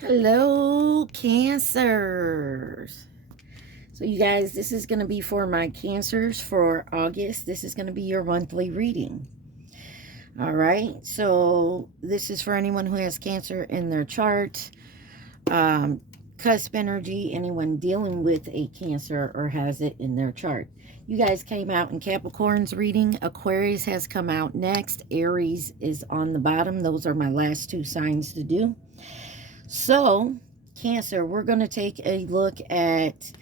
Hello, Cancers. So you guys, this is going to be for my Cancers for August. This is going to be your monthly reading. All right. So this is for anyone who has Cancer in their chart, cusp energy, anyone dealing with a Cancer or has it in their chart. You guys came out in Capricorn's reading. Aquarius has come out next. Aries is on the bottom. Those are my last two signs to do. So, Cancer, we're going to take a look at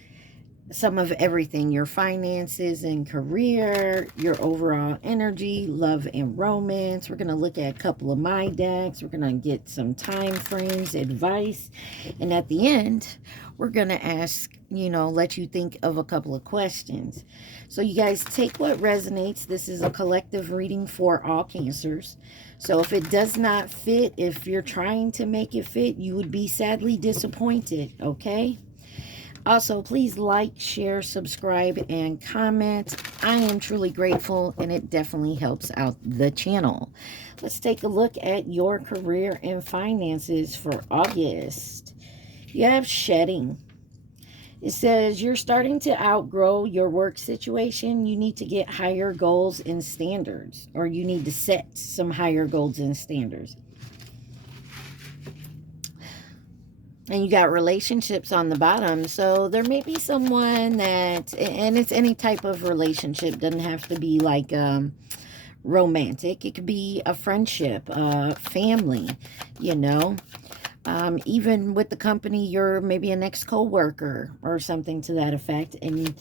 some of everything. Your finances and career, your overall energy, love and romance. We're going to look at a couple of my decks. We're going to get some time frames, advice. And at the end, we're going to ask, let you think of a couple of questions. So you guys take what resonates. This is a collective reading for all Cancers. So if it does not fit, if you're trying to make it fit, you would be sadly disappointed, okay? Also, please like, share, subscribe, and comment. I am truly grateful, and it definitely helps out the channel. Let's take a look at your career and finances for August. You have shedding. It says you're starting to outgrow your work situation. You need to get higher goals and standards, or you need to set some higher goals and standards. And you got relationships on the bottom. So there may be someone that, and it's any type of relationship, doesn't have to be like romantic. It could be a friendship, family, even with the company, you're maybe an ex-co-worker or something to that effect. And,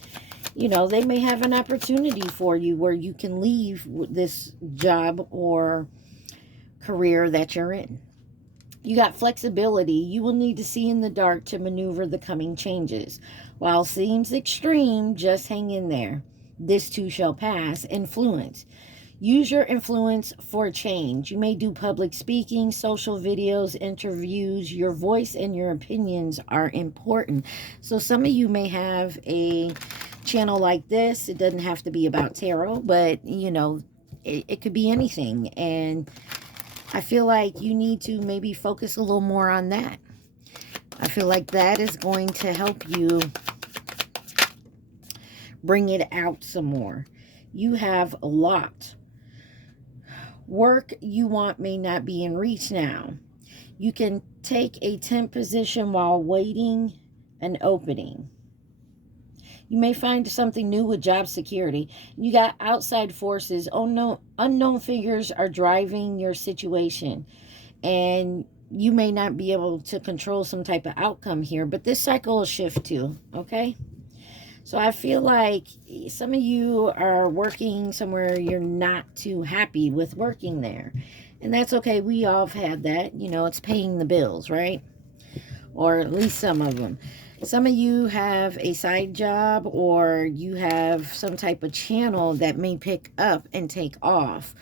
they may have an opportunity for you where you can leave this job or career that you're in. You got flexibility. You will need to see in the dark to maneuver the coming changes. While seems extreme, just hang in there. This too shall pass. Influence. Use your influence for change. You may do public speaking, social videos, interviews. Your voice and your opinions are important. So some of you may have a channel like this. It doesn't have to be about tarot, but, it could be anything. And I feel like you need to maybe focus a little more on that. I feel like that is going to help you bring it out some more. You have a lot. Work you want may not be in reach now. You can take a temp position while waiting an opening. You may find something new with job security. You got outside forces. Oh no, unknown figures are driving your situation. And you may not be able to control some type of outcome here. But this cycle will shift too, okay? So I feel like some of you are working somewhere you're not too happy with working there. And that's okay. We all have had that. It's paying the bills, right? Or at least some of them. Some of you have a side job, or you have some type of channel that may pick up and take off.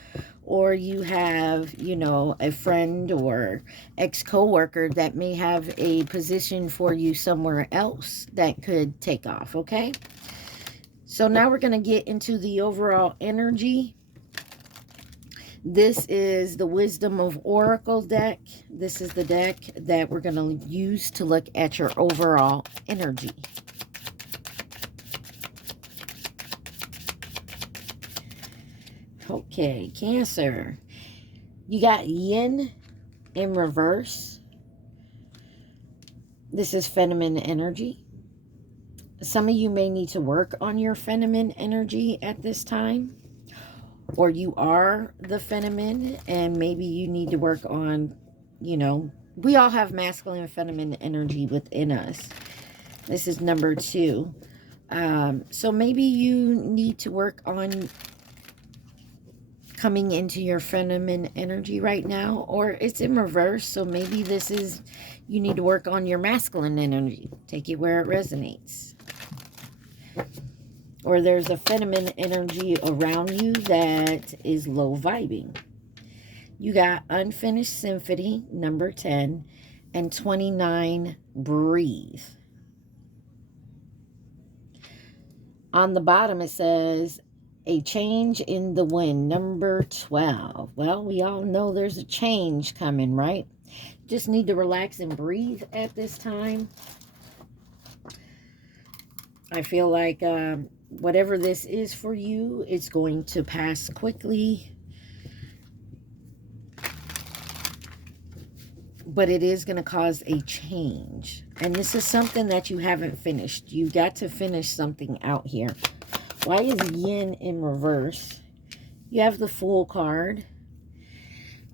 Or you have, a friend or ex-co-worker that may have a position for you somewhere else that could take off, okay? So now we're going to get into the overall energy. This is the Wisdom of Oracle deck. This is the deck that we're going to use to look at your overall energy. Okay, Cancer. You got Yin in reverse. This is feminine energy. Some of you may need to work on your feminine energy at this time. Or you are the feminine, and maybe you need to work on, we all have masculine and feminine energy within us. This is number 2. So maybe you need to work on coming into your feminine energy right now, or it's in reverse. So maybe this is, you need to work on your masculine energy. Take it where it resonates. Or there's a feminine energy around you that is low vibing. You got Unfinished Symphony, number 10, and 29, Breathe. On the bottom, it says, a change in the wind, number 12. Well, we all know there's a change coming, right? just need to relax and breathe at this time. I feel like whatever this is for you, it's going to pass quickly. But it is going to cause a change. And this is something that you haven't finished. You got to finish something out here. Why is yin in reverse? You have the Fool card.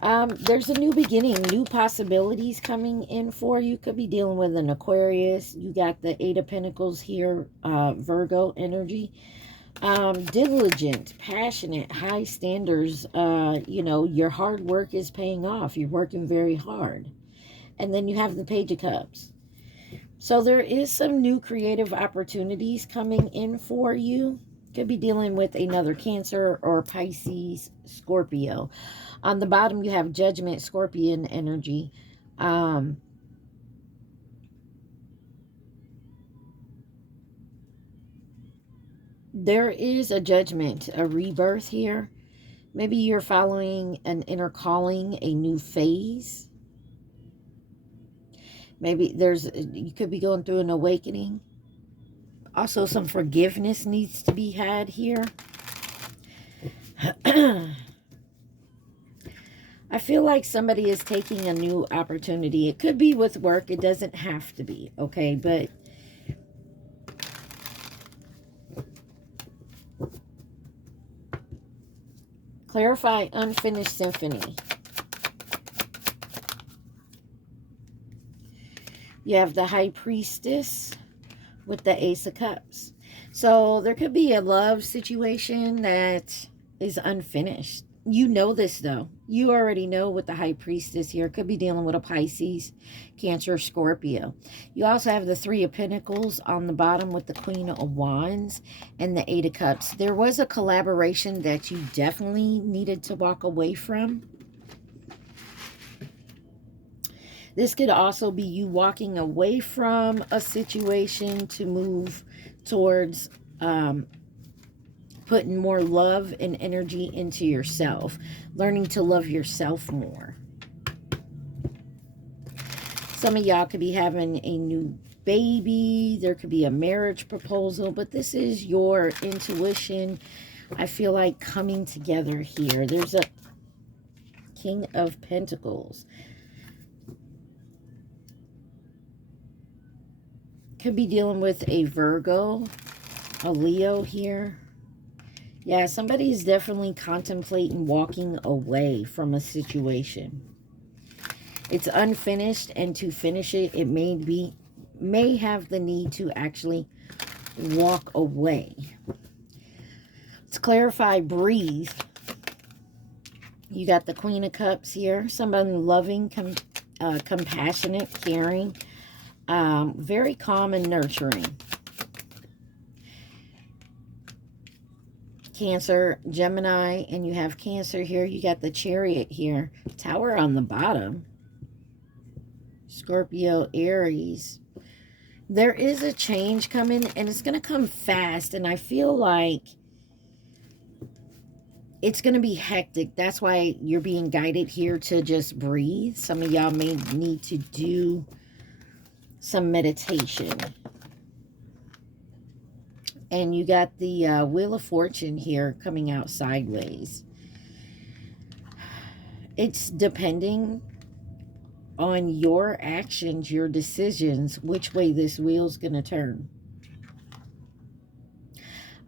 There's a new beginning, new possibilities coming in for you. Could be dealing with an Aquarius. You got the Eight of Pentacles here, Virgo energy. Diligent, passionate, high standards. You know, your hard work is paying off. You're working very hard. And then you have the Page of Cups. So there is some new creative opportunities coming in for you. Could be dealing with another Cancer or Pisces, Scorpio. On the bottom, you have Judgment, Scorpion energy. There is a judgment, a rebirth here. Maybe you're following an inner calling, a new phase. Maybe you could be going through an awakening. Also, some forgiveness needs to be had here. I feel like somebody is taking a new opportunity. It could be with work. It doesn't have to be, okay? But clarify unfinished symphony. You have the High Priestess with the Ace of Cups. So there could be a love situation that is unfinished. You know this, though. You already know with the High Priestess here. Could be dealing with a Pisces, Cancer, Scorpio. You also have the Three of Pentacles on the bottom with the Queen of Wands and the Eight of Cups. There was a collaboration that you definitely needed to walk away from. This could also be you walking away from a situation to move towards putting more love and energy into yourself. Learning to love yourself more. Some of y'all could be having a new baby. There could be a marriage proposal. But this is your intuition, I feel like, coming together here. There's a King of Pentacles. Could be dealing with a Virgo, a Leo here. Yeah, somebody's definitely contemplating walking away from a situation. It's unfinished, and to finish it, it may have the need to actually walk away. Let's clarify, breathe. You got the Queen of Cups here. Somebody loving, compassionate, caring. Very calm and nurturing. Cancer, Gemini, and you have Cancer here. You got the Chariot here. Tower on the bottom. Scorpio, Aries. There is a change coming, and it's going to come fast, and I feel like it's going to be hectic. That's why you're being guided here to just breathe. Some of y'all may need to do some meditation. And you got the Wheel of Fortune here coming out sideways. It's depending on your actions, your decisions, which way this wheel's going to turn.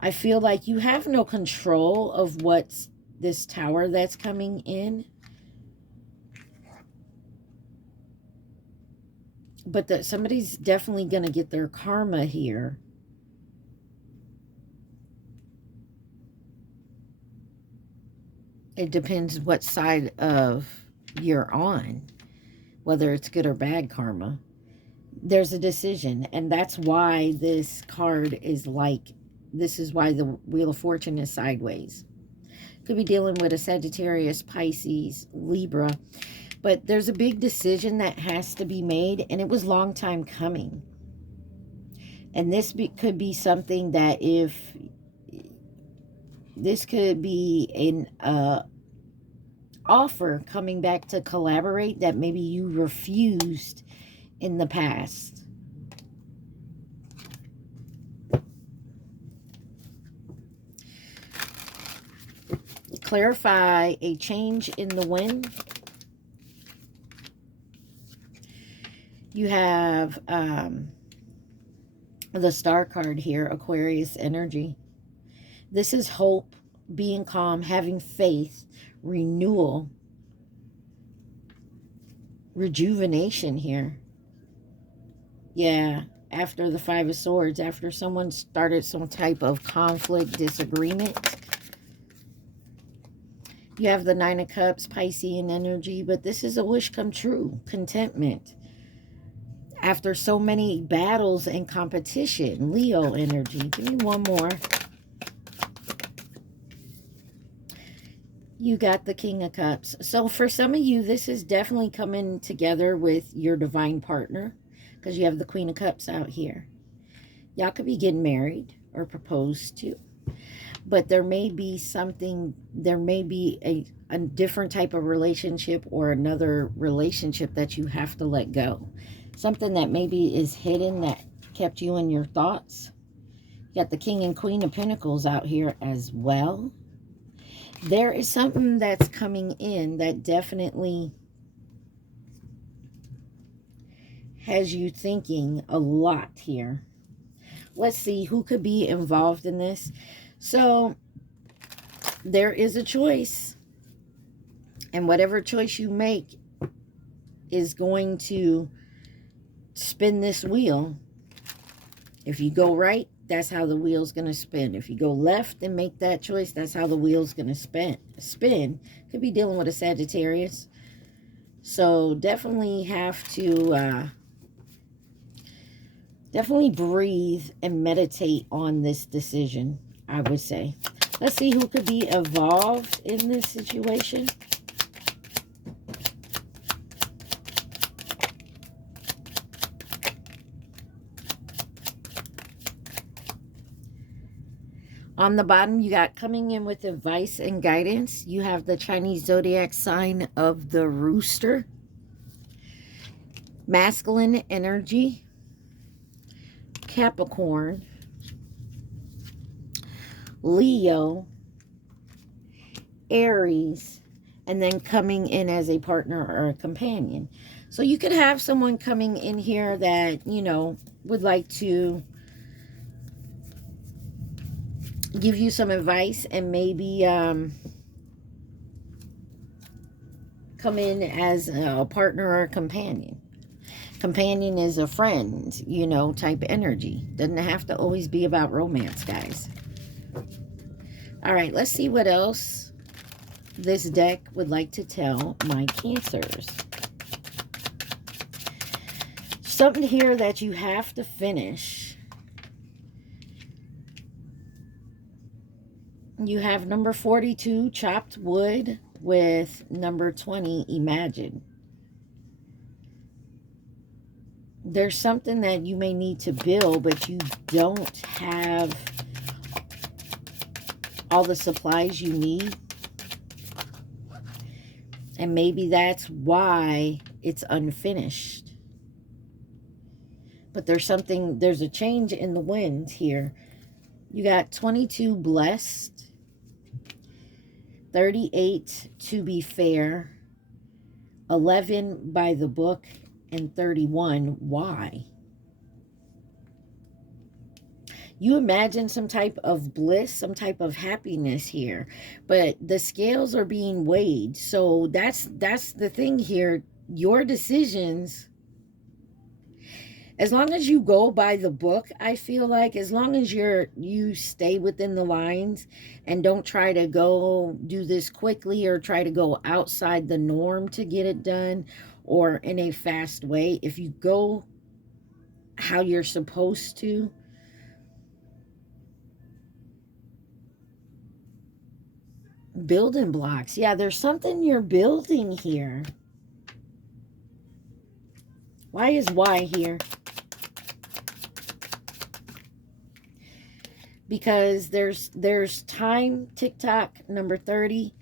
I feel like you have no control of what's this tower that's coming in. But that somebody's definitely going to get their karma here. It depends what side of you're on, whether it's good or bad karma. There's a decision, and that's why this card is like, this is why the Wheel of Fortune is sideways. Could be dealing with a Sagittarius, Pisces, Libra. But there's a big decision that has to be made, and it was a long time coming. And this could be something that this could be an offer coming back to collaborate that maybe you refused in the past. Clarify a change in the wind. You have the Star card here, Aquarius energy. This is hope, being calm, having faith, renewal, rejuvenation here. Yeah, after the Five of Swords, after someone started some type of conflict, disagreement. You have the Nine of Cups, Piscean energy, but this is a wish come true, contentment. After so many battles and competition, Leo energy. Give me one more. You got the King of Cups. So for some of you, this is definitely coming together with your divine partner, because you have the Queen of Cups out here. Y'all could be getting married or proposed to. But there may be something, there may be a different type of relationship or another relationship that you have to let go. Something that maybe is hidden that kept you in your thoughts. You got the King and Queen of Pentacles out here as well. There is something that's coming in that definitely has you thinking a lot here. Let's see who could be involved in this. So there is a choice, and whatever choice you make is going to spin this wheel. If you go right, that's how the wheel's going to spin. If you go left and make that choice, that's how the wheel's going to spin. Could be dealing with a Sagittarius. So definitely have to definitely breathe and meditate on this decision, I would say. Let's see who could be involved in this situation. On the bottom, you got coming in with advice and guidance. You have the Chinese zodiac sign of the rooster. Masculine energy. Capricorn. Leo. Aries. And then coming in as a partner or a companion. So you could have someone coming in here that, you know, would like to give you some advice and maybe come in as a partner or a companion. Companion is a friend, you know, type energy. Doesn't have to always be about romance, guys. All right, let's see what else this deck would like to tell my Cancers. Something here that you have to finish. You have number 42, chopped wood, with number 20, imagine. There's something that you may need to build, but you don't have all the supplies you need. And maybe that's why it's unfinished. But there's something, there's a change in the wind here. You got 22, blessed. 38, to be fair. 11, by the book. And 31, why? You imagine some type of bliss, some type of happiness here. But the scales are being weighed. So that's the thing here. Your decisions, as long as you go by the book, I feel like, as long as you stay within the lines and don't try to go do this quickly or try to go outside the norm to get it done or in a fast way. If you go how you're supposed to, building blocks. Yeah, there's something you're building here. Why is why here? Because there's time, TikTok, number 30,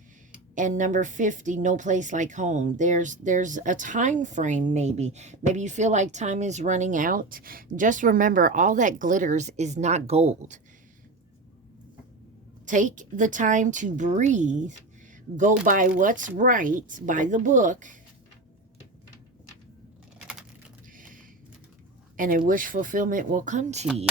And number 50, no place like home. There's a time frame, maybe. Maybe you feel like time is running out. Just remember, all that glitters is not gold. Take the time to breathe. Go by what's right, by the book. And a wish fulfillment will come to you.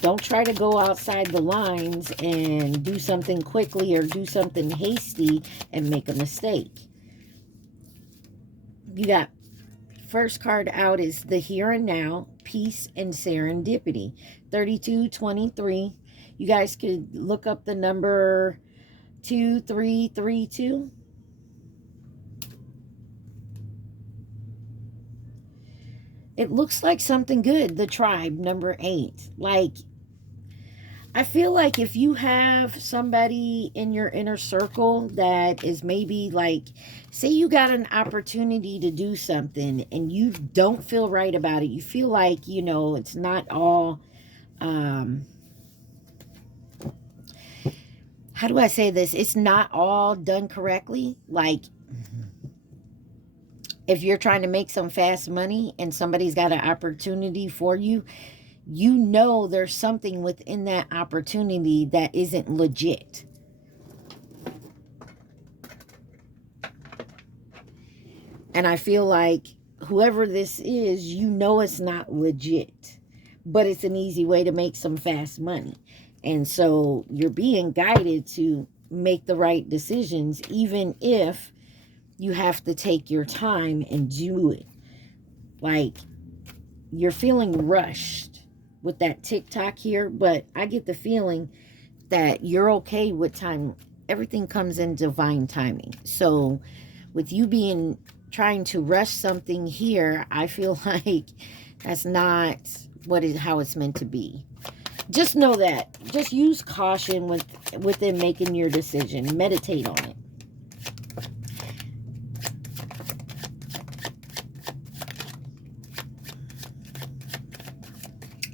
Don't try to go outside the lines and do something quickly or do something hasty and make a mistake. You got, first card out is the here and now, peace and serendipity. 3223. You guys could look up the number 2332. It looks like something good. The tribe, number 8. Like, I feel like if you have somebody in your inner circle that is maybe like, say you got an opportunity to do something and you don't feel right about it. You feel like, you know, it's not all, how do I say this? It's not all done correctly. Like, if you're trying to make some fast money and somebody's got an opportunity for you, you know there's something within that opportunity that isn't legit. And I feel like whoever this is, you know it's not legit, but it's an easy way to make some fast money. And so you're being guided to make the right decisions, even if you have to take your time and do it. Like, you're feeling rushed with that TikTok here, but I get the feeling that you're okay with time. Everything comes in divine timing. So with you trying to rush something here, I feel like that's not how it's meant to be. Just know that. Just use caution within making your decision. Meditate on it.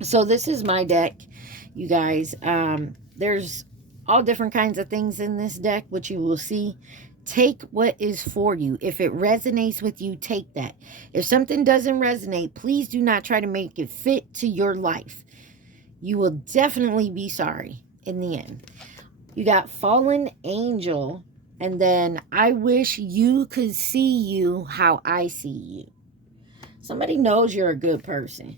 So this is my deck, you guys. There's all different kinds of things in this deck, which you will see. Take what is for you. If it resonates with you, take that. If something doesn't resonate, please do not try to make it fit to your life. You will definitely be sorry in the end. You got Fallen Angel, and then I wish you could see you how I see you. Somebody knows you're a good person.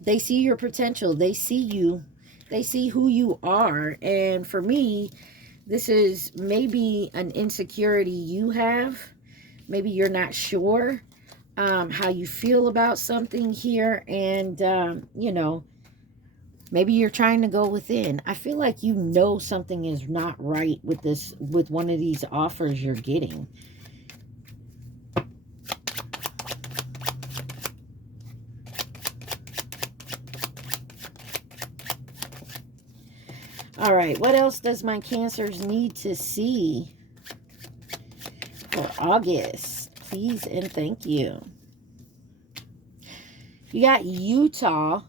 They see your potential. They see you. They see who you are. And for me, this is maybe an insecurity you have. Maybe you're not sure how you feel about something here. And, you know, maybe you're trying to go within. I feel like you know something is not right with one of these offers you're getting. All right, what else does my Cancers need to see for August? Please and thank you. You got Utah,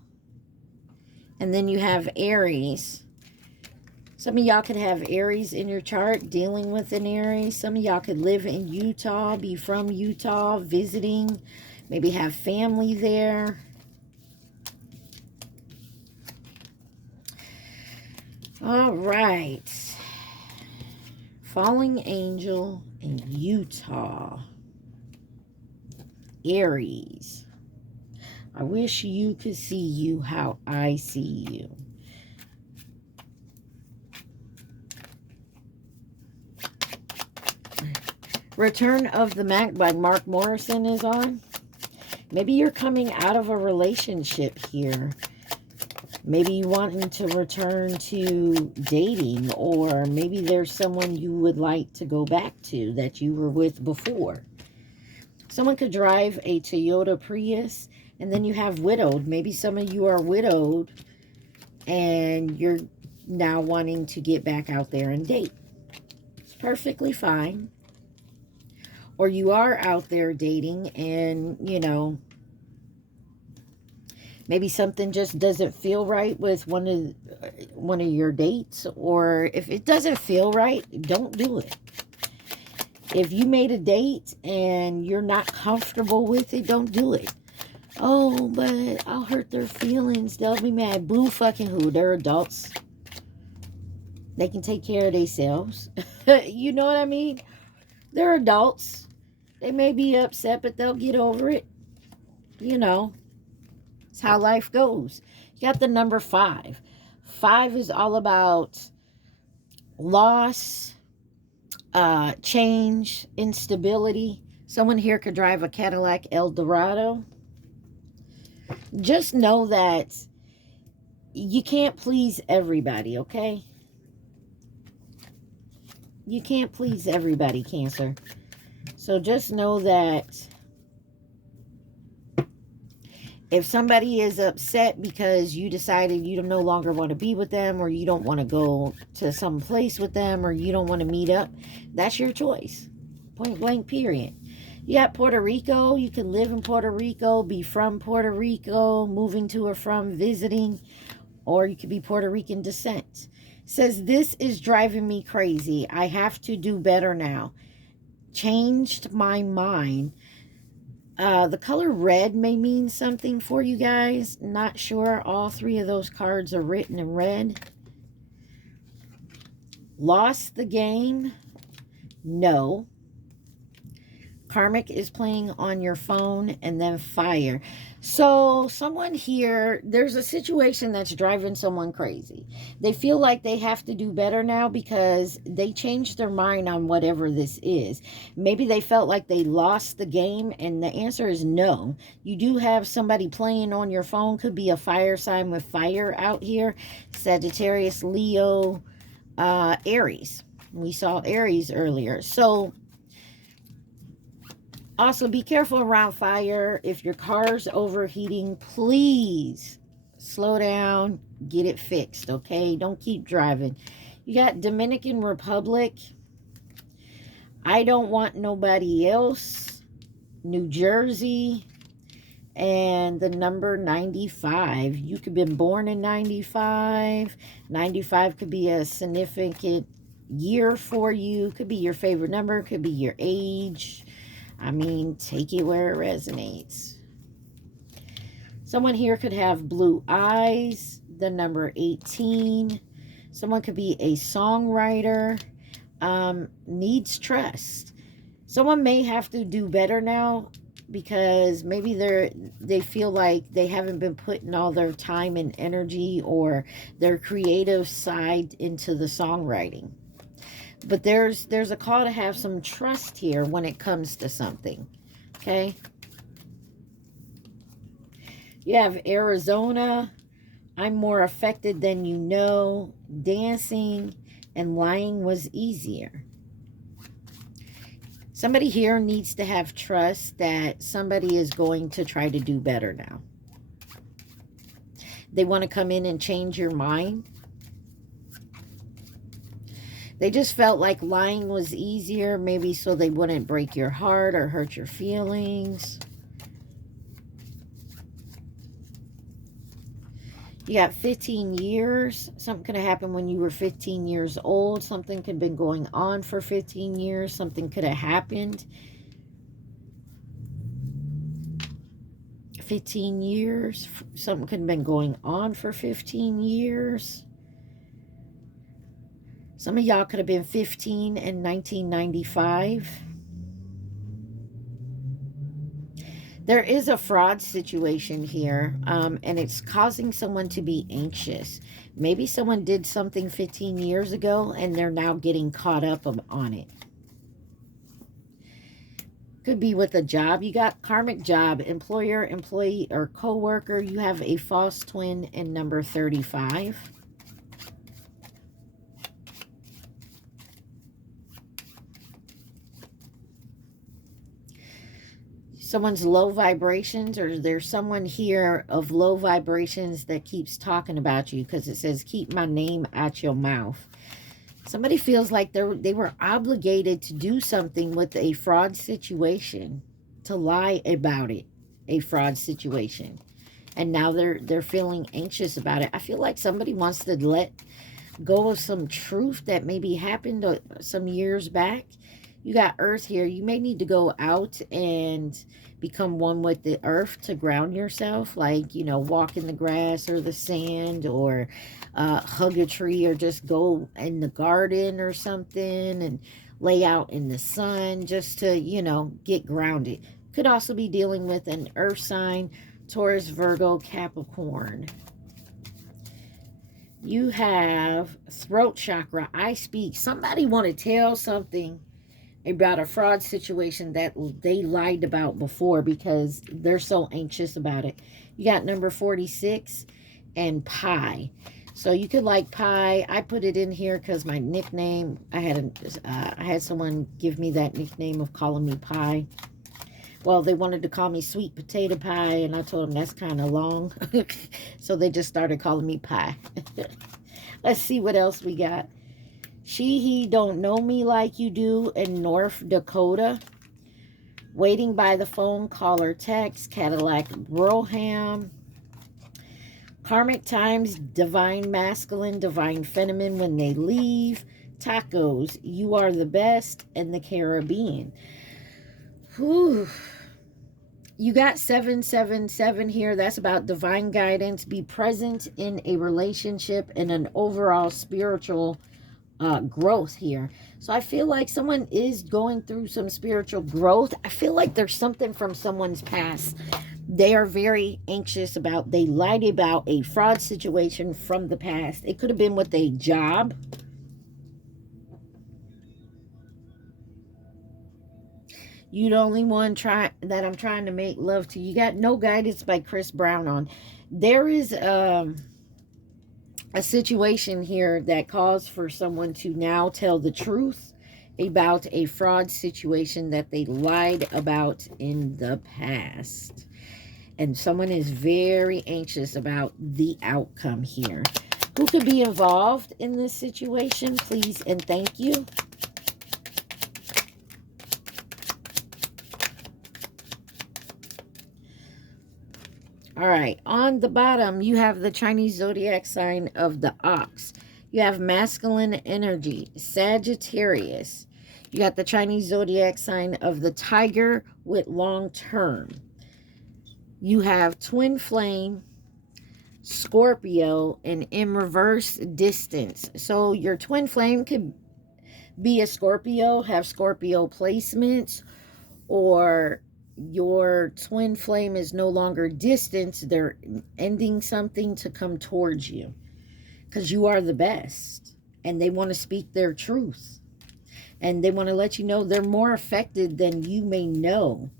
and then you have Aries. Some of y'all could have Aries in your chart, dealing with an Aries. Some of y'all could live in Utah, be from Utah, visiting, maybe have family there. All right. Falling Angel in Utah. Aries. I wish you could see you how I see you. Return of the Mac by Mark Morrison is on. Maybe you're coming out of a relationship here. Maybe you wanting to return to dating, or maybe there's someone you would like to go back to that you were with before. Someone could drive a Toyota Prius, and then you have widowed. Maybe some of you are widowed, and you're now wanting to get back out there and date. It's perfectly fine. Or you are out there dating, and, you know, Maybe something just doesn't feel right with one of your dates. Or if it doesn't feel right, don't do it. If you made a date and you're not comfortable with it, don't do it. Oh, but I'll hurt their feelings. They'll be mad. Boo fucking who? They're adults. They can take care of themselves. You know what I mean? They're adults. They may be upset, but they'll get over it. You know, it's how life goes. You got the number 5. 5 is all about loss, change, instability. Someone here could drive a Cadillac Eldorado. Just know that you can't please everybody, okay? You can't please everybody, Cancer. So just know that if somebody is upset because you decided you no longer want to be with them, or you don't want to go to some place with them, or you don't want to meet up, that's your choice. Point blank, period. You got Puerto Rico. You can live in Puerto Rico, be from Puerto Rico, moving to or from, visiting, or you could be Puerto Rican descent. Says, this is driving me crazy. I have to do better now. Changed my mind. The color red may mean something for you guys. Not sure. All 3 of those cards are written in red. Lost the game? No. Karmic is playing on your phone, and then fire. So someone here, there's a situation that's driving someone crazy. They feel like they have to do better now because they changed their mind on whatever this is. Maybe they felt like they lost the game, and the answer is no. You do have somebody playing on your phone. Could be a fire sign with fire out here. Sagittarius, Leo, Aries. We saw Aries earlier. So also, be careful around fire. If your car's overheating, please slow down, get it fixed, okay? Don't keep driving. You got Dominican Republic. I don't want nobody else. New Jersey. And the number 95. You could have been born in 95. 95 could be a significant year for you. Could be your favorite number. Could be your age. I mean, take it where it resonates. Someone here could have blue eyes, the number 18. Someone could be a songwriter, needs trust. Someone may have to do better now because maybe they feel like they haven't been putting all their time and energy or their creative side into the songwriting. But there's a call to have some trust here when it comes to something. Okay? You have Arizona. I'm more affected than you know. Dancing and lying was easier. Somebody here needs to have trust that somebody is going to try to do better now. They want to come in and change your mind. They just felt like lying was easier, maybe so they wouldn't break your heart or hurt your feelings. You got 15 years. Something could have happened when you were 15 years old. Something could have been going on for 15 years. Something could have happened. 15 years. Something could have been going on for 15 years. Some of y'all could have been 15 in 1995. There is a fraud situation here, and it's causing someone to be anxious. Maybe someone did something 15 years ago, and they're now getting caught up on it. Could be with a job. You got karmic job, employer, employee, or co-worker. You have a false twin in number 35. Someone's low vibrations, or there's someone here of low vibrations that keeps talking about you because it says keep my name out your mouth. Somebody feels like they were obligated to do something with a fraud situation, to lie about it, a fraud situation. And now they're feeling anxious about it. I feel like somebody wants to let go of some truth that maybe happened some years back. You got earth here. You may need to go out and become one with the earth to ground yourself, like, you know, walk in the grass or the sand, or hug a tree, or just go in the garden or something and lay out in the sun just to, you know, get grounded. Could also be dealing with an earth sign, Taurus, Virgo, Capricorn. You have throat chakra. I speak. Somebody want to tell something about a fraud situation that they lied about before because they're so anxious about it. You got number 46 and pie. So you could like pie. I put it in here because my nickname, I had someone give me that nickname of calling me pie. Well, they wanted to call me sweet potato pie, and I told them that's kind of long. So they just started calling me pie. Let's see what else we got. She, he don't know me like you do in North Dakota. Waiting by the phone, call or text, Cadillac Broham. Karmic times, divine masculine, divine feminine when they leave. Tacos, you are the best, in the Caribbean. Whew. You got 777 here. That's about divine guidance. Be present in a relationship and an overall spiritual growth here. So I feel like someone is going through some spiritual growth. I feel like there's something from someone's past they are very anxious about. They lied about a fraud situation from the past. It could have been with a job. You the only one that I'm trying to make love to. You got No Guidance by Chris Brown on. There is a situation here that calls for someone to now tell the truth about a fraud situation that they lied about in the past. And someone is very anxious about the outcome here. Who could be involved in this situation? Please and thank you. All right, on the bottom, you have the Chinese zodiac sign of the ox. You have masculine energy, Sagittarius. You got the Chinese zodiac sign of the tiger with long term. You have twin flame, Scorpio, and in reverse distance. So your twin flame could be a Scorpio, have Scorpio placements, or your twin flame is no longer distance. They're ending something to come towards you because you are the best, and they want to speak their truth, and they want to let you know they're more affected than you may know.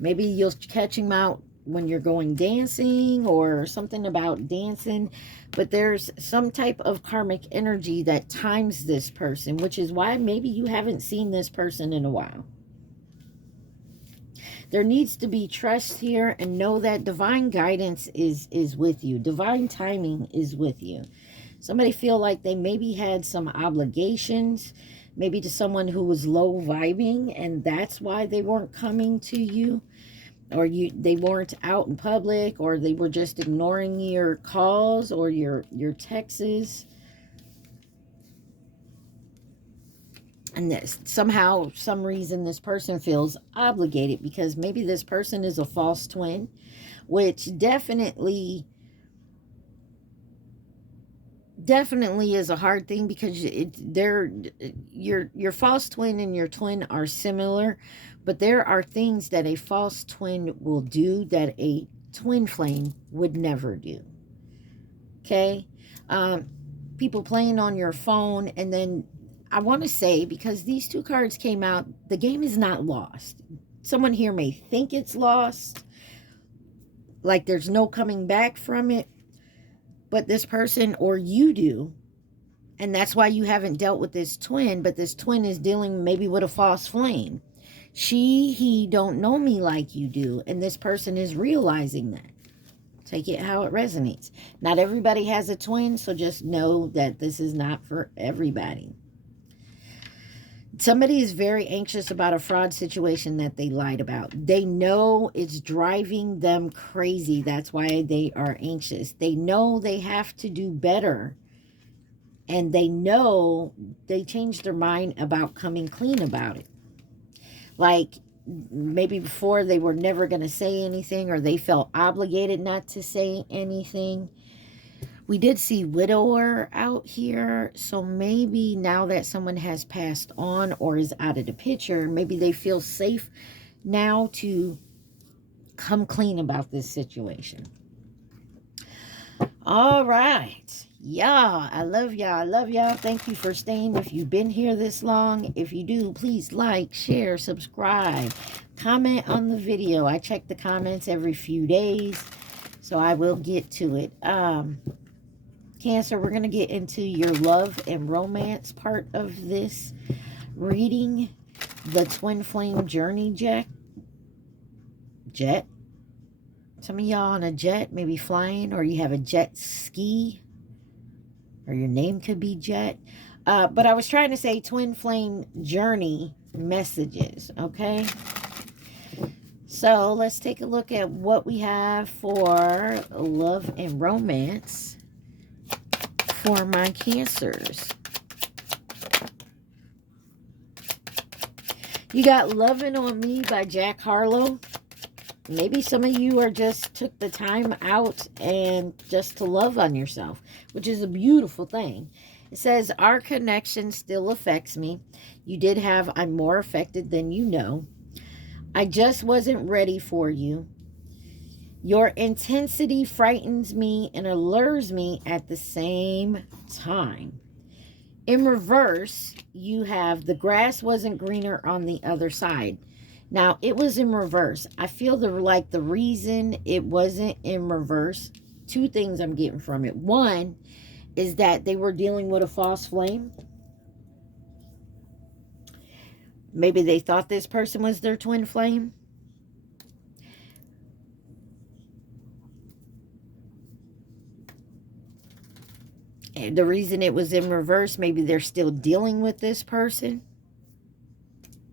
Maybe you'll catch them out when you're going dancing or something about dancing, but there's some type of karmic energy that times this person, which is why maybe you haven't seen this person in a while. There needs to be trust here, and know that divine guidance is with you. Divine timing is with you. Somebody feel like they maybe had some obligations, maybe to someone who was low vibing, and that's why they weren't coming to you, or they weren't out in public, or they were just ignoring your calls or your texts. And that somehow, some reason, this person feels obligated because maybe this person is a false twin, which definitely is a hard thing, because your false twin and your twin are similar, but there are things that a false twin will do that a twin flame would never do. Okay? People playing on your phone, and then I want to say, because these two cards came out, the game is not lost. Someone here may think it's lost, like there's no coming back from it, but this person, or you do, and that's why you haven't dealt with this twin, but this twin is dealing maybe with a false flame. He don't know me like you do, and this person is realizing that. Take it how it resonates. Not everybody has a twin, so just know that this is not for everybody. Somebody is very anxious about a fraud situation that they lied about. They know it's driving them crazy. That's why they are anxious. They know they have to do better. And they know they changed their mind about coming clean about it. Like maybe before they were never going to say anything, or they felt obligated not to say anything. We did see widower out here, so maybe now that someone has passed on or is out of the picture, maybe they feel safe now to come clean about this situation. All right. Y'all, I love y'all. I love y'all. Thank you for staying. If you've been here this long, if you do, please like, share, subscribe, comment on the video. I check the comments every few days, so I will get to it. Cancer, we're going to get into your love and romance part of this reading. The twin flame journey jet. Some of y'all on a jet, maybe flying, or you have a jet ski, or your name could be Jet. But I was trying to say twin flame journey messages, okay? So let's take a look at what we have for love and romance for my Cancers. You got Loving on Me by Jack Harlow. Maybe some of you are just took the time out and just to love on yourself, which is a beautiful thing. It says, our connection still affects me. You did have, I'm more affected than you know. I just wasn't ready for you. Your intensity frightens me and allures me at the same time. In reverse, you have the grass wasn't greener on the other side. Now, it was in reverse. I feel the reason it wasn't in reverse, two things I'm getting from it. One is that they were dealing with a false flame. Maybe they thought this person was their twin flame. And the reason it was in reverse, maybe they're still dealing with this person.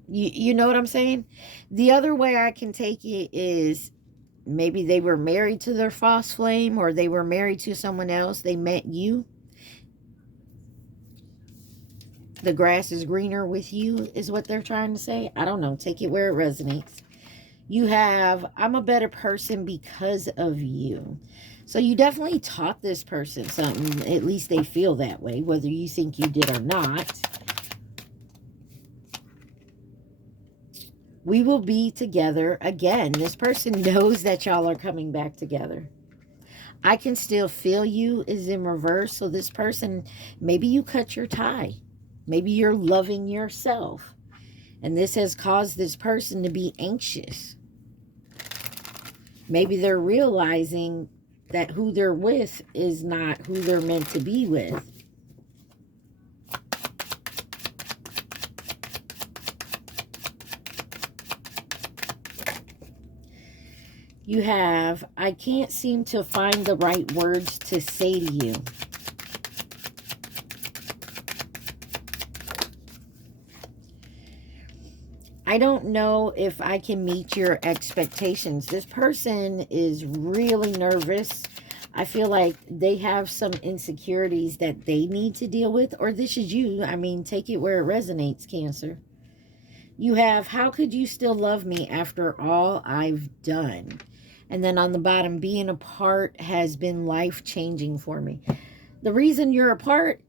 You know what I'm saying? The other way I can take it is maybe they were married to their false flame, or they were married to someone else. They met you. The grass is greener with you is what they're trying to say. I don't know. Take it where it resonates. You have, I'm a better person because of you. So you definitely taught this person something. At least they feel that way, whether you think you did or not. We will be together again. This person knows that y'all are coming back together. I can still feel you is in reverse. So this person, maybe you cut your tie. Maybe you're loving yourself. And this has caused this person to be anxious. Maybe they're realizing that who they're with is not who they're meant to be with. You have, I can't seem to find the right words to say to you. I don't know if I can meet your expectations. This person is really nervous. I feel like they have some insecurities that they need to deal with, or this is you. I mean, take it where it resonates, Cancer. You have, how could you still love me after all I've done? And then on the bottom, being apart has been life-changing for me. The reason you're apart,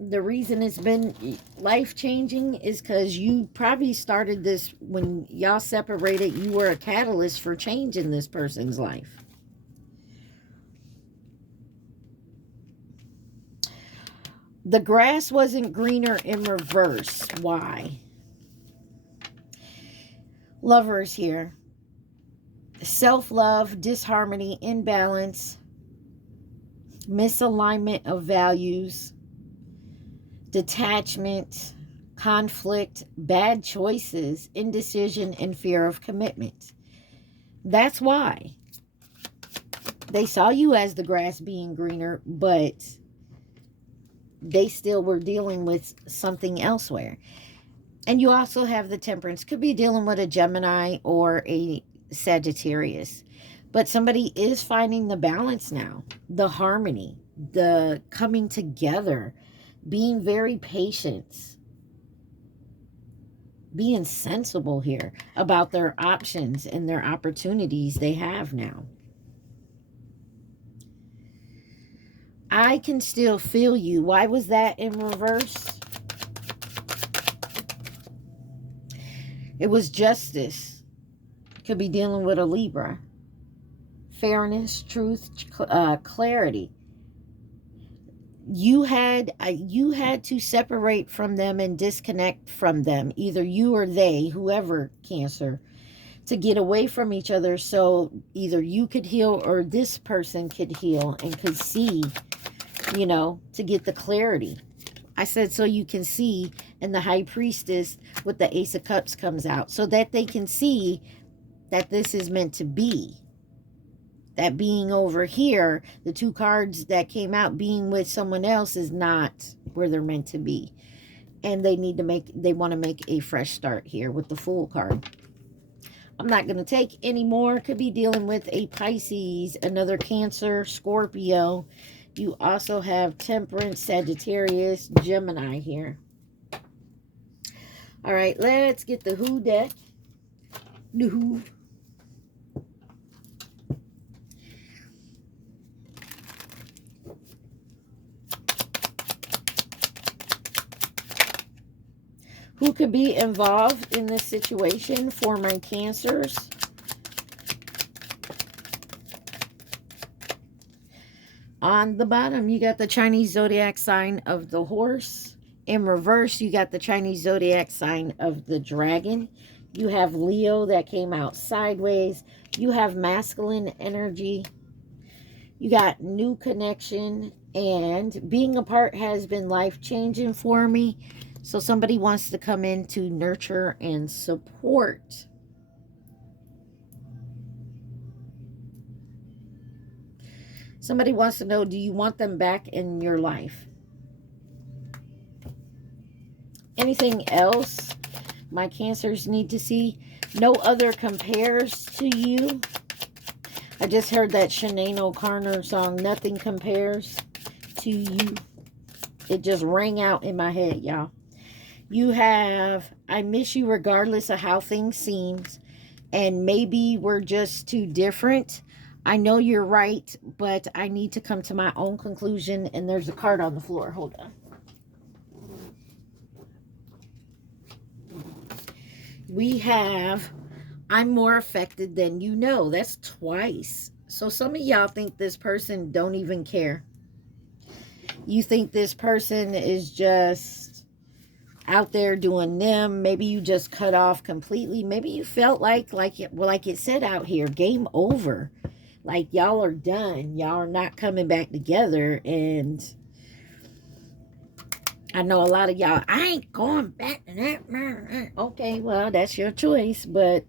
the reason it's been life-changing is because you probably started this when y'all separated. You were a catalyst for change in this person's life. The grass wasn't greener in reverse. Why? Lovers here. Self-love, disharmony, imbalance, misalignment of values, detachment, conflict, bad choices, indecision, and fear of commitment. That's why. They saw you as the grass being greener, but they still were dealing with something elsewhere. And you also have the Temperance. Could be dealing with a Gemini or a Sagittarius. But somebody is finding the balance now. The harmony. The coming together. Being very patient. Being sensible here about their options and their opportunities they have now. I can still feel you. Why was that in reverse? It was justice. Could be dealing with a Libra. Fairness, truth, clarity. You had to separate from them and disconnect from them. Either you or they, whoever, Cancer, to get away from each other so either you could heal or this person could heal and could see, you know, to get the clarity. I said so you can see, and the High Priestess with the Ace of Cups comes out so that they can see that this is meant to be. That being over here, the two cards that came out, being with someone else, is not where they're meant to be. And they want to make a fresh start here with the Fool card. I'm not going to take any more. Could be dealing with a Pisces, another Cancer, Scorpio. You also have Temperance, Sagittarius, Gemini here. All right, let's get the Who deck. The Who. Who could be involved in this situation for my Cancers? On the bottom, you got the Chinese zodiac sign of the Horse. In reverse, you got the Chinese zodiac sign of the Dragon. You have Leo that came out sideways. You have masculine energy. You got new connection. And being apart has been life-changing for me. So somebody wants to come in to nurture and support. Somebody wants to know, do you want them back in your life? Anything else my Cancers need to see? No other compares to you. I just heard that Sinead O'Connor song, Nothing Compares to You. It just rang out in my head, y'all. You have, I miss you regardless of how things seem. And maybe we're just too different. I know you're right, but I need to come to my own conclusion. And there's a card on the floor. Hold on. We have, I'm more affected than you know. That's twice. So some of y'all think this person don't even care. You think this person is just out there doing them. Maybe you just cut off completely. Maybe you felt like it said out here, game over. Like y'all are done. Y'all are not coming back together. And I know a lot of y'all, I ain't going back to that. Okay, well, that's your choice. But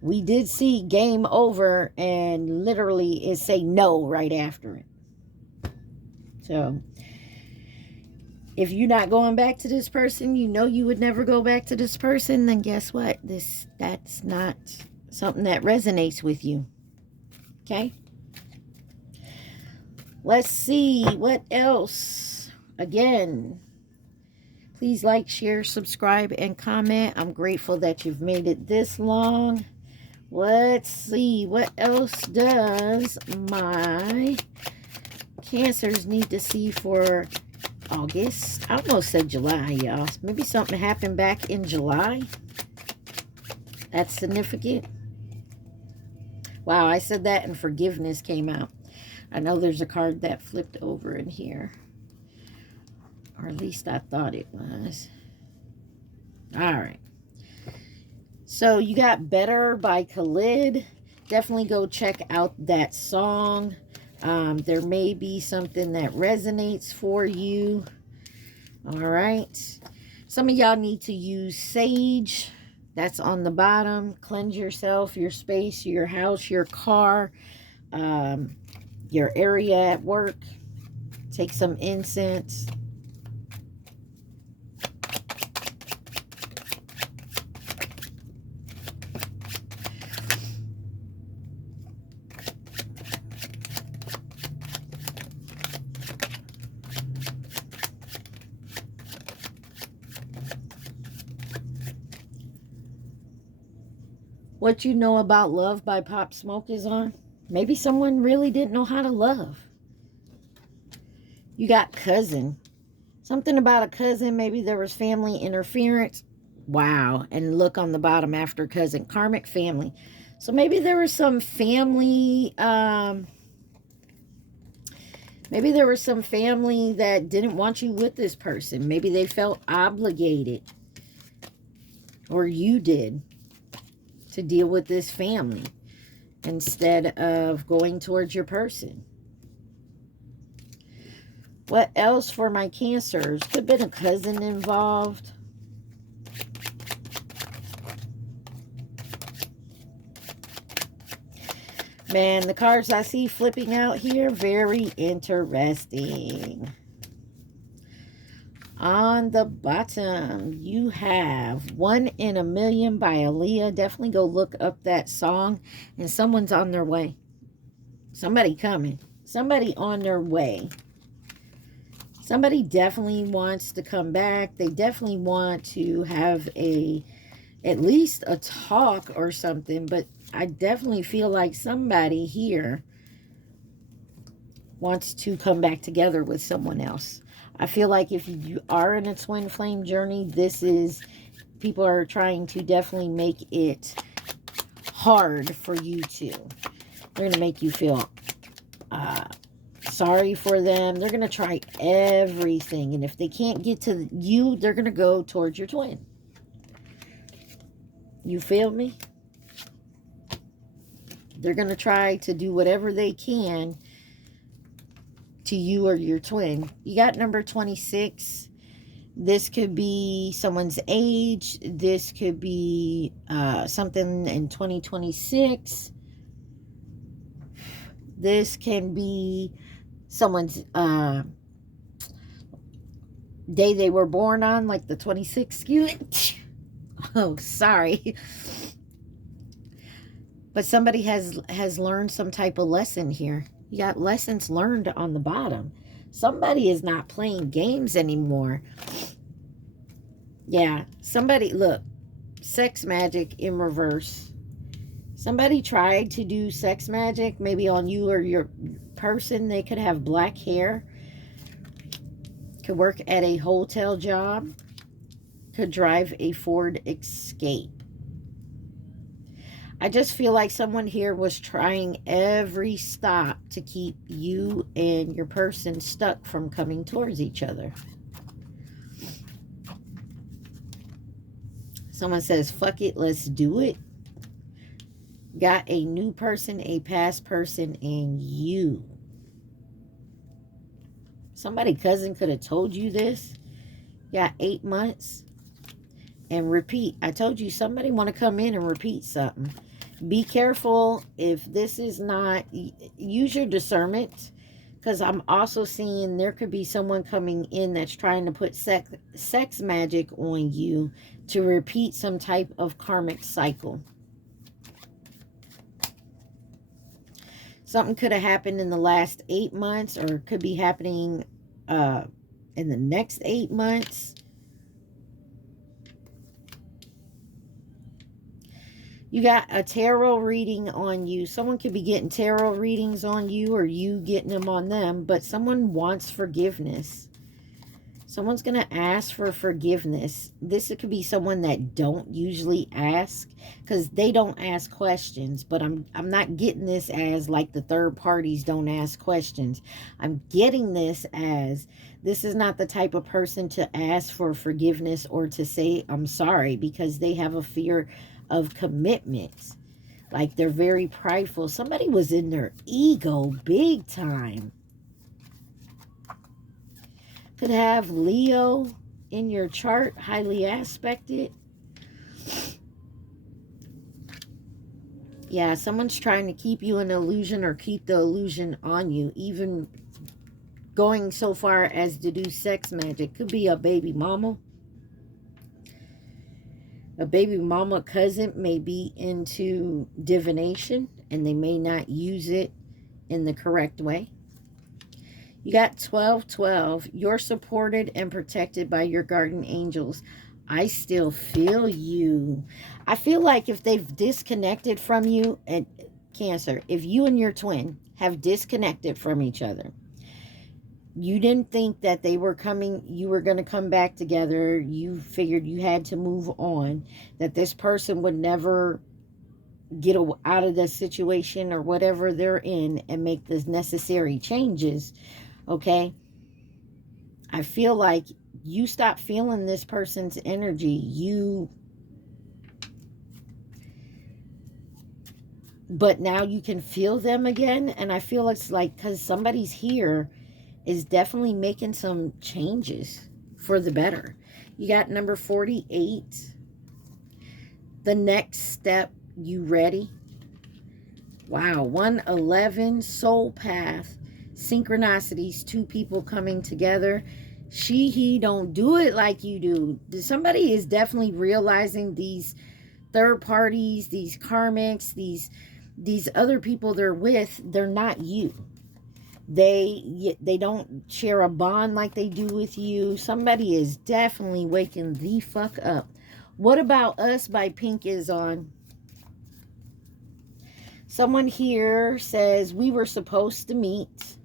we did see game over, and literally it say no right after it. So if you're not going back to this person, you know you would never go back to this person, then guess what? That's not something that resonates with you. Okay? Let's see what else. Again, please like, share, subscribe, and comment. I'm grateful that you've made it this long. Let's see what else does my Cancers need to see for August. I almost said July, y'all. Maybe something happened back in July. That's significant. Wow, I said that and forgiveness came out. I know there's a card that flipped over in here. Or at least I thought it was. All right. So you got Better by Khalid. Definitely go check out that song. There may be something that resonates for you. All right. Some of y'all need to use sage. That's on the bottom. Cleanse yourself, your space, your house, your car, your area at work. Take some incense. What You Know About Love by Pop Smoke is on. Maybe someone really didn't know how to love. You got cousin. Something about a cousin. Maybe there was family interference. Wow. And look on the bottom after cousin. Karmic family. So maybe there was some family... maybe there was some family that didn't want you with this person. Maybe they felt obligated. Or you did. To deal with this family. Instead of going towards your person. What else for my Cancers? Could have been a cousin involved. Man, the cards I see flipping out here, very interesting. On the bottom, you have One in a Million by Aaliyah. Definitely go look up that song. And someone's on their way. Somebody coming. Somebody on their way. Somebody definitely wants to come back. They definitely want to have at least a talk or something. But I definitely feel like somebody here wants to come back together with someone else. I feel like if you are in a twin flame journey, people are trying to definitely make it hard for you to. They're going to make you feel sorry for them. They're going to try everything. And if they can't get to you, they're going to go towards your twin. You feel me? They're going to try to do whatever they can to you or your twin. You got number 26. This could be someone's age. This could be something in 2026. This can be someone's day they were born on, like the 26th. Oh, sorry. But somebody has learned some type of lesson here. You got lessons learned on the bottom. Somebody is not playing games anymore. Yeah, somebody, look, sex magic in reverse. Somebody tried to do sex magic, maybe on you or your person. They could have black hair. Could work at a hotel job. Could drive a Ford Escape. I just feel like someone here was trying every stop to keep you and your person stuck from coming towards each other. Someone says, fuck it, let's do it. Got a new person, a past person, and you. Somebody cousin could have told you this. Got 8 months. And repeat. I told you somebody want to come in and repeat something. Be careful if this is not... Use your discernment. Because I'm also seeing there could be someone coming in that's trying to put sex magic on you to repeat some type of karmic cycle. Something could have happened in the last 8 months, or could be happening in the next 8 months. You got a tarot reading on you. Someone could be getting tarot readings on you, or you getting them on them. But someone wants forgiveness. Someone's going to ask for forgiveness. This could be someone that don't usually ask, because they don't ask questions. But I'm not getting this as like the third parties don't ask questions. I'm getting this as this is not the type of person to ask for forgiveness or to say I'm sorry, because they have a fear of commitments. Like they're very prideful. Somebody was in their ego big time. Could have Leo in your chart, highly aspected. Yeah, someone's trying to keep you in illusion or keep the illusion on you. Even going so far as to do sex magic. Could be a baby mama. A baby mama cousin may be into divination, and they may not use it in the correct way. You got 1212. You're supported and protected by your guardian angels. I still feel you. I feel like if they've disconnected from you, and Cancer, if you and your twin have disconnected from each other, you didn't think that you were going to come back together. You figured you had to move on, that this person would never get out of the situation or whatever they're in and make the necessary changes. Okay. I feel like you stop feeling this person's energy. But now you can feel them again. And I feel it's like, because somebody's here is definitely making some changes for the better. You got number 48. The next step, you ready? Wow, 111, soul path, synchronicities, two people coming together. He don't do it like you do. Somebody is definitely realizing these third parties, these karmics, these other people they're with, they're not you. They don't share a bond like they do with you. Somebody is definitely waking the fuck up. What About Us by Pink is on. Someone here says we were supposed to meet.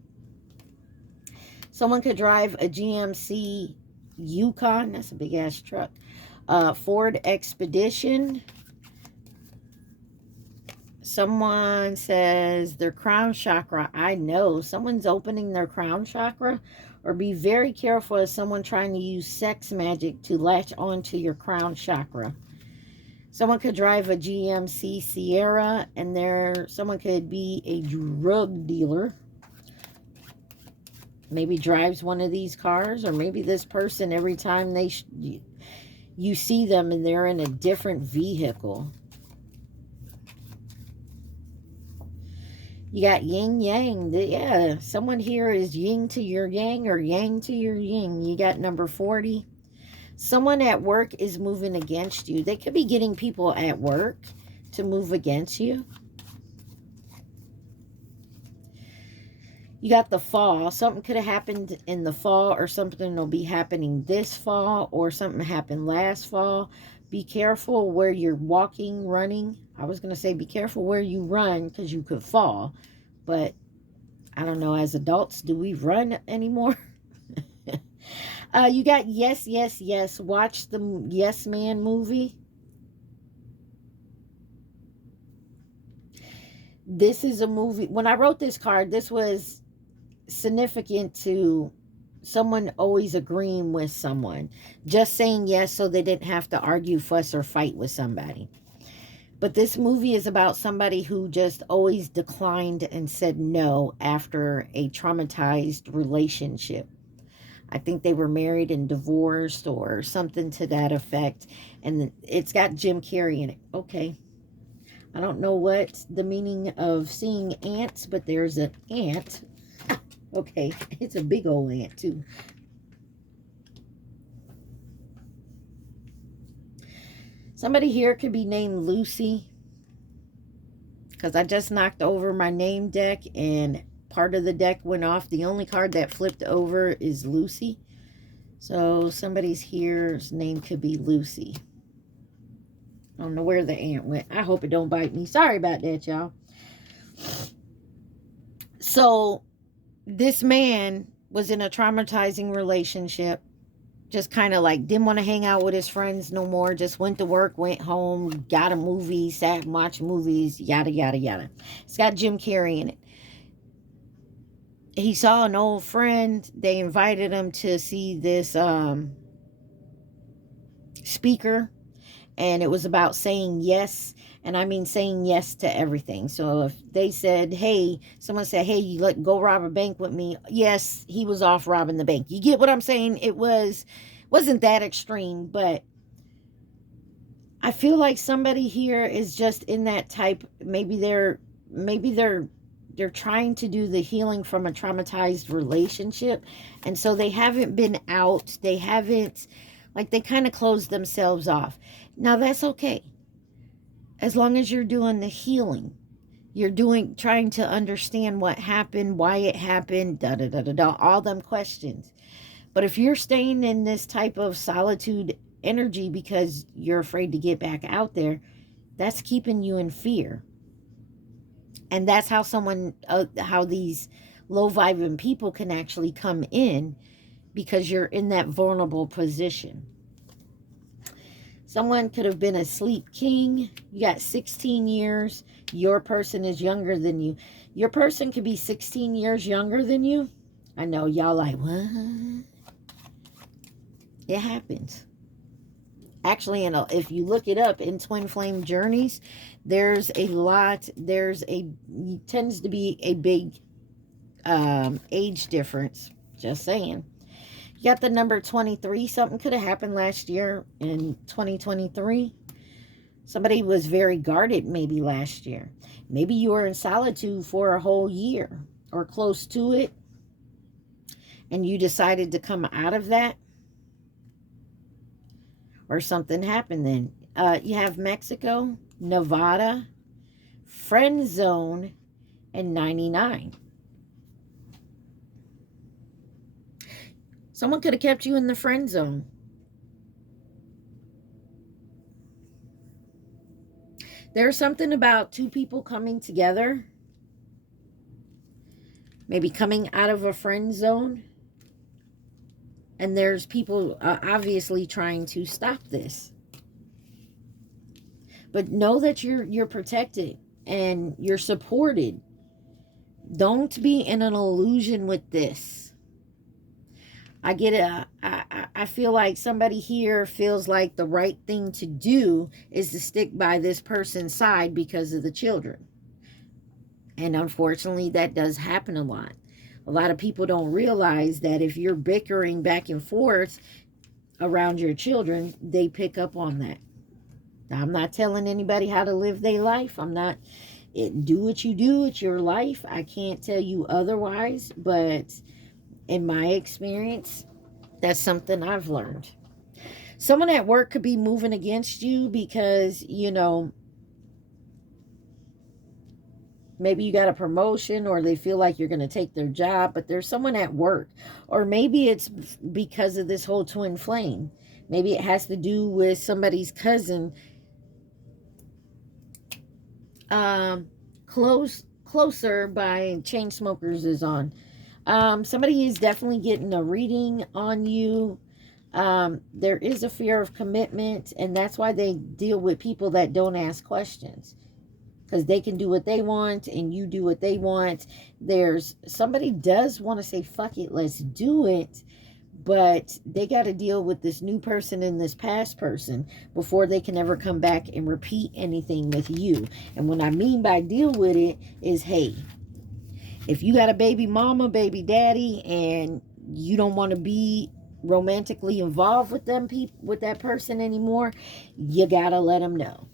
Someone could drive a GMC Yukon. That's a big ass truck. Ford Expedition. Someone says their crown chakra. I know someone's opening their crown chakra. Or be very careful of someone trying to use sex magic to latch onto your crown chakra. Someone could drive a GMC Sierra, and someone could be a drug dealer. Maybe drives one of these cars, or maybe this person, every time you see them and they're in a different vehicle. You got yin yang. Yeah, someone here is yin to your yang or yang to your yin. You got number 40. Someone at work is moving against you. They could be getting people at work to move against you. You got the fall. Something could have happened in the fall, or something will be happening this fall, or something happened last fall. Be careful where you're walking, running. I was going to say be careful where you run, because you could fall. But I don't know, as adults, do we run anymore? You got Yes, Yes, Yes. Watch the Yes Man movie. This is a movie. When I wrote this card, this was significant to someone always agreeing with someone. Just saying yes so they didn't have to argue, fuss, or fight with somebody. But this movie is about somebody who just always declined and said no after a traumatized relationship. I think they were married and divorced or something to that effect. And it's got Jim Carrey in it. Okay. I don't know what the meaning of seeing ants, but there's an ant. Okay. It's a big old ant too. Somebody here could be named Lucy. Because I just knocked over my name deck and part of the deck went off. The only card that flipped over is Lucy. So somebody's here's name could be Lucy. I don't know where the ant went. I hope it don't bite me. Sorry about that, y'all. So this man was in a traumatizing relationship. Just kind of like didn't want to hang out with his friends no more. Just went to work, went home, got a movie, sat and watched movies, yada, yada, yada. It's got Jim Carrey in it. He saw an old friend. They invited him to see this speaker. And it was about saying yes. And I mean saying yes to everything. So if they said, hey, someone said, hey, you go rob a bank with me. Yes, he was off robbing the bank. You get what I'm saying? It wasn't that extreme. But I feel like somebody here is just in that type. Maybe they're trying to do the healing from a traumatized relationship. And so they haven't been out. They haven't, like they kind of closed themselves off. Now that's okay. As long as you're doing the healing, you're trying to understand what happened, why it happened, all them questions. But if you're staying in this type of solitude energy because you're afraid to get back out there, that's keeping you in fear. And that's how how these low vibrant people can actually come in, because you're in that vulnerable position. Someone could have been a sleep king. You got 16 years. Your person is younger than you. Your person could be 16 years younger than you. I know y'all like, what? It happens. Actually, if you look it up in twin flame journeys, tends to be a big age difference. Just saying. You got the number 23. Something could have happened last year in 2023. Somebody was very guarded maybe last year. Maybe you were in solitude for a whole year or close to it, and you decided to come out of that, or something happened then. You have Mexico, Nevada, friend zone, and 99. Someone could have kept you in the friend zone. There's something about two people coming together, maybe coming out of a friend zone, and there's people obviously trying to stop this. But know that you're protected and you're supported. Don't be in an illusion with this. I get it. I feel like somebody here feels like the right thing to do is to stick by this person's side because of the children. And unfortunately, that does happen a lot. A lot of people don't realize that if you're bickering back and forth around your children, they pick up on that. I'm not telling anybody how to live their life. Do what you do. It's your life. I can't tell you otherwise, but in my experience, that's something I've learned. Someone at work could be moving against you because, maybe you got a promotion or they feel like you're going to take their job, but there's someone at work. Or maybe it's because of this whole twin flame. Maybe it has to do with somebody's cousin. Closer by Chainsmokers is on. Somebody is definitely getting a reading on you. There is a fear of commitment, and that's why they deal with people that don't ask questions. Because they can do what they want and you do what they want. Somebody does want to say, fuck it, let's do it. But they got to deal with this new person and this past person before they can ever come back and repeat anything with you. And what I mean by deal with it is, hey, if you got a baby mama, baby daddy, and you don't want to be romantically involved with that person anymore, you got to let them know.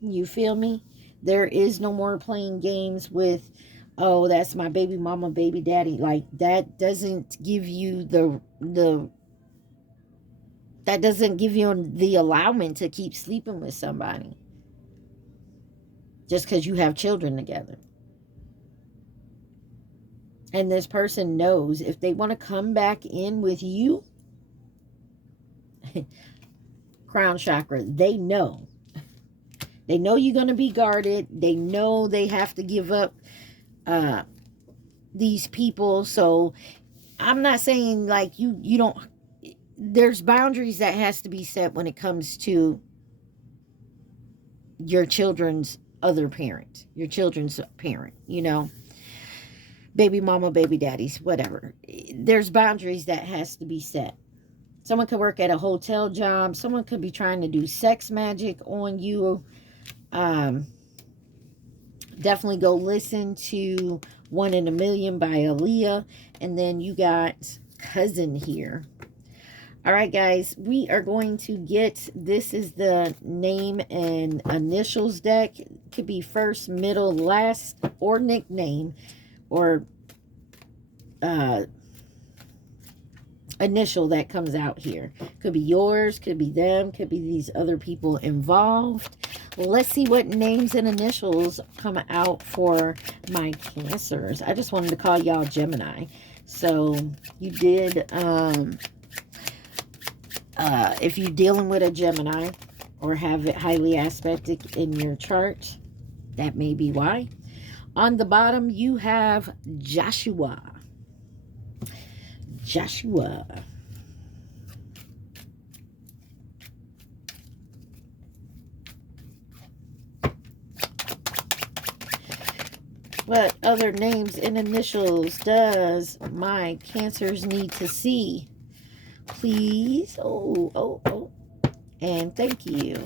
You feel me? There is no more playing games with, oh, that's my baby mama, baby daddy. Like, that doesn't give you that doesn't give you the allowance to keep sleeping with somebody just because you have children together. And this person knows if they want to come back in with you, crown chakra, they know. They know you're going to be guarded. They know they have to give up these people. So I'm not saying like you don't, there's boundaries that has to be set when it comes to your children's other parent, your children's parent, baby mama, baby daddies, whatever. There's boundaries that has to be set. Someone could work at a hotel job. Someone could be trying to do sex magic on you. Definitely go listen to 1 in a Million by Aaliyah. And then you got Cousin here. All right, guys, we are going to get, this is the name and initials deck. It could be first, middle, last, or nickname, or initial that comes out here. Could be yours, could be them, could be these other people involved. Let's see what names and initials come out for my Cancers. I just wanted to call y'all Gemini. So you did If you're dealing with a Gemini or have it highly aspected in your chart, that may be why. On the bottom, you have Joshua. Joshua. What other names and initials does my Cancers need to see? Please. Oh. And thank you.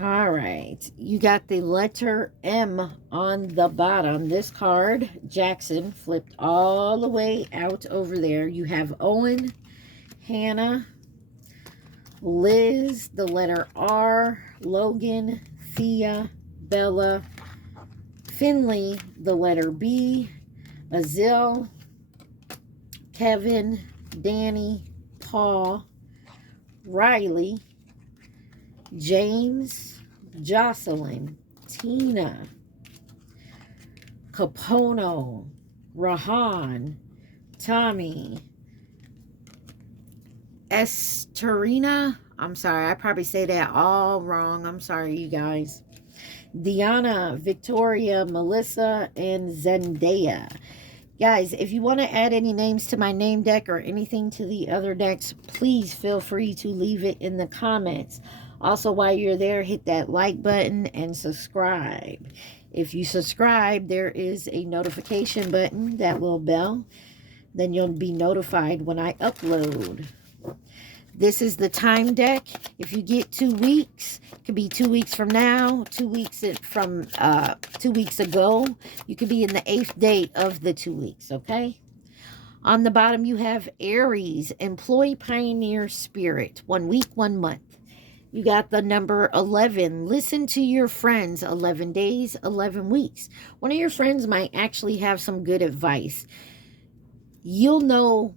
All right. You got the letter M on the bottom. This card, Jackson, flipped all the way out over there. You have Owen, Hannah, Liz, the letter R, Logan, Thea, Bella, Finley, the letter B, Azil, Kevin, Danny, Paul, Riley, James, Jocelyn, Tina, Capono, Rahan, Tommy, Esterina. I'm sorry, I probably say that all wrong. I'm sorry, you guys. Diana, Victoria, Melissa, and Zendaya. Guys, if you want to add any names to my name deck or anything to the other decks, please feel free to leave it in the comments. Also, while you're there, hit that like button and subscribe. If you subscribe, there is a notification button, that little bell. Then you'll be notified when I upload. This is the time deck. If you get 2 weeks, it could be 2 weeks from now, 2 weeks from 2 weeks ago. You could be in the 8th day of the 2 weeks, okay? On the bottom, you have Aries, Employee Pioneer Spirit. 1 week, 1 month. You got the number 11. Listen to your friends. 11 days, 11 weeks. One of your friends might actually have some good advice. You'll know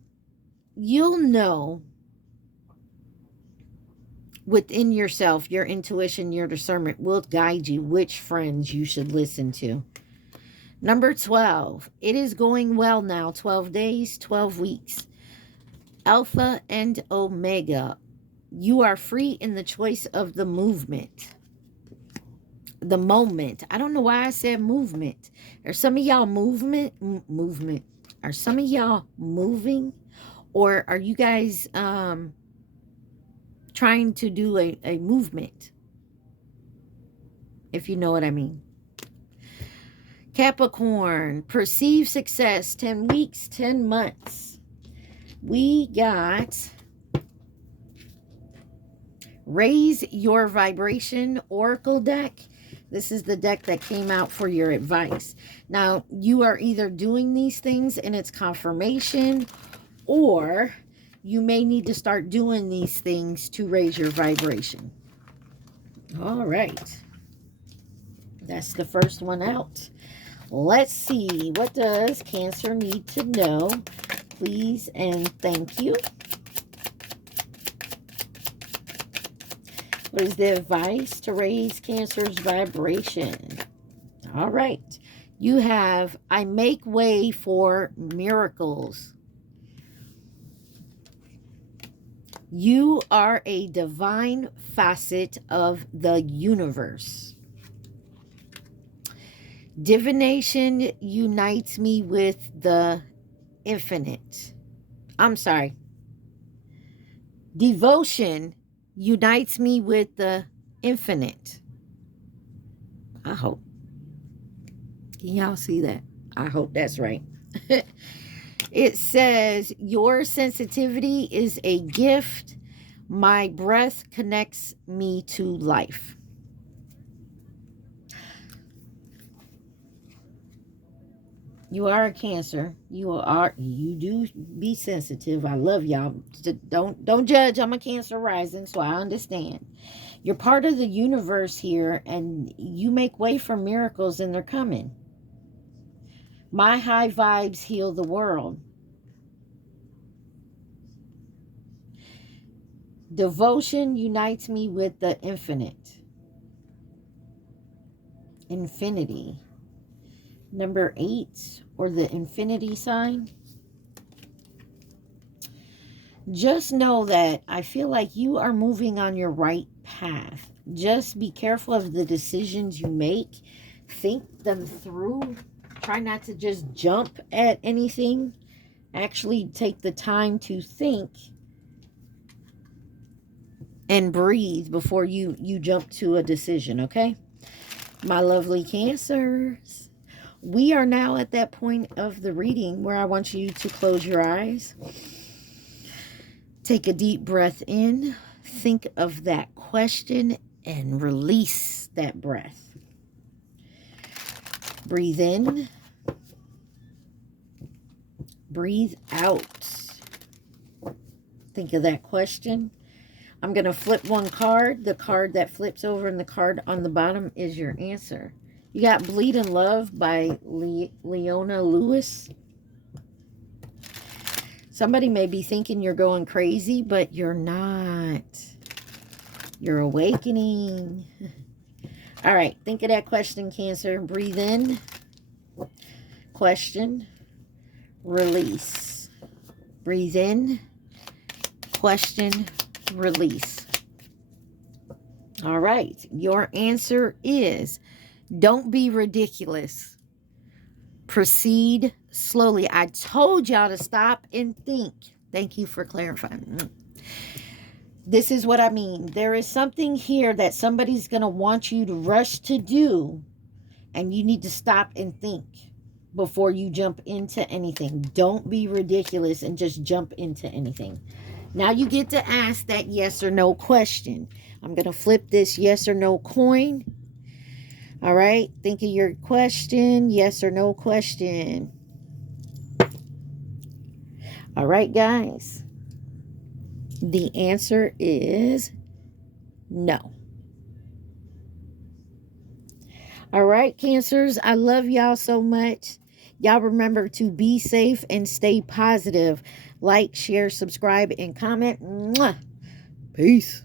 within yourself, your intuition, your discernment will guide you which friends you should listen to. Number 12. It is going well now. 12 days, 12 weeks. Alpha and Omega. You are free in the choice of the movement. The moment. I don't know why I said movement. Are some of y'all movement? Are some of y'all moving? Or are you guys trying to do a movement? If you know what I mean. Capricorn. Perceive success. 10 weeks, 10 months. We got Raise Your Vibration Oracle deck. This is the deck that came out for your advice. Now, you are either doing these things and it's confirmation, or you may need to start doing these things to raise your vibration. All right. That's the first one out. Let's see. What does Cancer need to know? Please and thank you. What is the advice to raise Cancer's vibration? All right. You have, I make way for miracles. You are a divine facet of the universe. Divination unites me with the infinite. I'm sorry. Devotion unites me with the infinite. I hope. Can y'all see that? I hope that's right. It says, your sensitivity is a gift. My breath connects me to life. You are a Cancer. You do be sensitive. I love y'all. Don't judge. I'm a Cancer rising, so I understand. You're part of the universe here, and you make way for miracles, and they're coming. My high vibes heal the world. Devotion unites me with the infinite. Infinity. Number 8, or the infinity sign. Just know that I feel like you are moving on your right path. Just be careful of the decisions you make. Think them through. Try not to just jump at anything. Actually take the time to think and breathe before you jump to a decision, okay? My lovely Cancers. We are now at that point of the reading where I want you to close your eyes. Take a deep breath in. Think of that question and release that breath. Breathe in. Breathe out. Think of that question. I'm going to flip one card. The card that flips over and the card on the bottom is your answer. You got Bleed in Love by Leona Lewis. Somebody may be thinking you're going crazy, but you're not. You're awakening. All right, think of that question, Cancer. Breathe in. Question. Release. Breathe in. Question. Release. All right, your answer is don't be ridiculous. Proceed slowly. I told y'all to stop and think. Thank you for clarifying. This is what I mean. There is something here that somebody's going to want you to rush to do, and you need to stop and think before you jump into anything. Don't be ridiculous and just jump into anything. Now you get to ask that yes or no question. I'm going to flip this yes or no coin. All right, think of your question, yes or no question. All right, guys. The answer is no. All right, Cancers, I love y'all so much. Y'all remember to be safe and stay positive. Like, share, subscribe, and comment. Mwah. Peace.